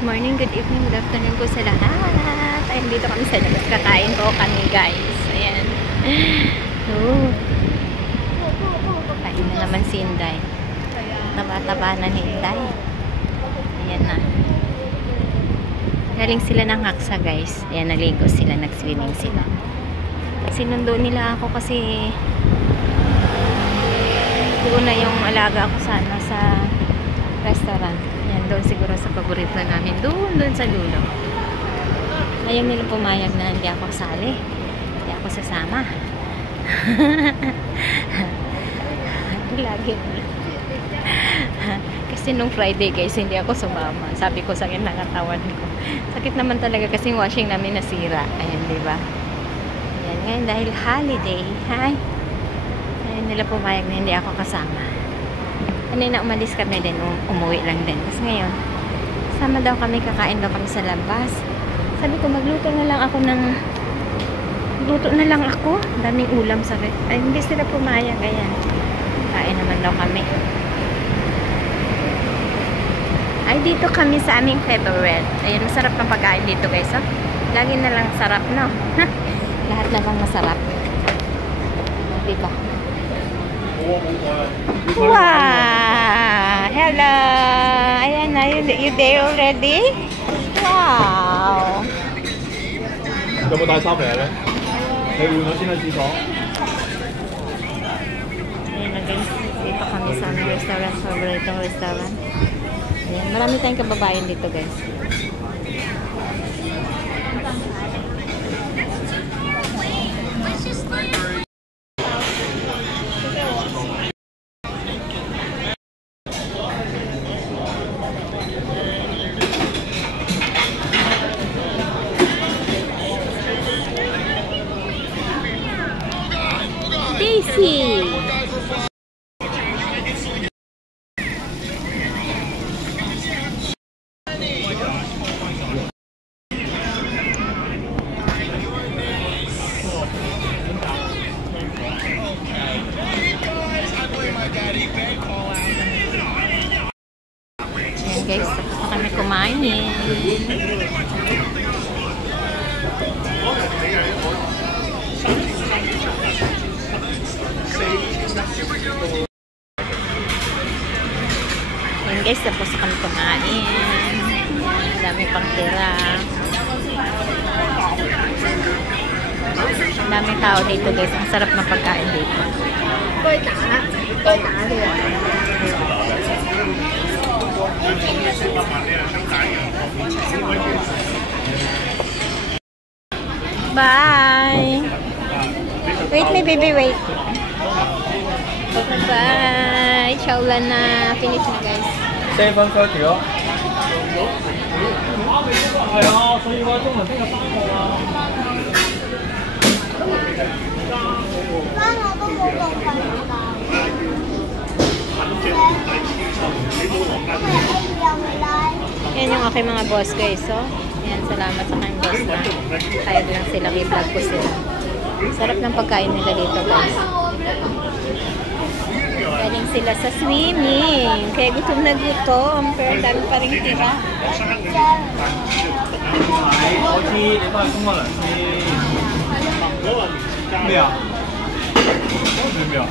Good morning, good evening, good afternoon po sa lahat. Ay, dito kami sa labas. Kakain po kami, guys. Ayan. Kain na naman si Inday. Taba-taba na ni Inday. Ayan na. Galing sila ng Haksa, guys. Ayan, naligo sila, nag-swimming sila. Sinundo nila ako kasi doon na yung alaga ako sana sa restaurant. Yan, doon siguro sa paborito namin. Doon sa dulo. Ayaw nila pumayag na hindi ako sali. Hindi ako sasama. Lagi. Kasi nung Friday, guys, hindi ako sumama. Sabi ko, sakit na katawan ko. Sakit naman talaga kasi washing namin nasira. Ayan, diba? Ayan, ngayon dahil holiday. Hi. Ayaw nila pumayag na hindi ako kasama. Kanina umalis kami din, umuwi lang din. Tapos ngayon, sama daw kami, kakain daw kami sa labas. Sabi ko, magluto na lang ako. Daming ulam, sabi. Ay, hindi sila pumayag, ayan. Kain naman daw kami. Ay, dito kami sa aming favorite. Ayan, masarap ng pagkain dito, guys. Oh. Lagi na lang sarap, no? Lahat na bang masarap. Diba? Wow! Hello! Ayan na, you there already? Wow! 有冇帶衫嚟咧？你換咗先啦，廁所。 Ayan na, guys. Dito kami sa aming restaurant, favorite restaurant. Ayan, marami tayong kababayan dito, guys. Daisy! Ayan, guys, tapos na kami kumain. Ayan, guys, tapos na kami kumain. Dami pang tira. Daming tao dito, guys. Ang sarap ng pagkain dito. Bye! Wait, my baby, wait. Bye! Chowlan na. Finish na, guys. 7:30咯。係啊，所以話中文聽日3號啊。翻我都冇用瞓覺。 Yan yung aking mga boss, guys. So, yan, salamat sa aking boss na kahit lang sila, i-vlog ko sila. Sarap ng pagkain nila dito, guys. Galing sila sa swimming. Kaya gutom na gutom. Pero dami pa rin tira. 我知你翻去沖個涼先。咩啊？咩啊？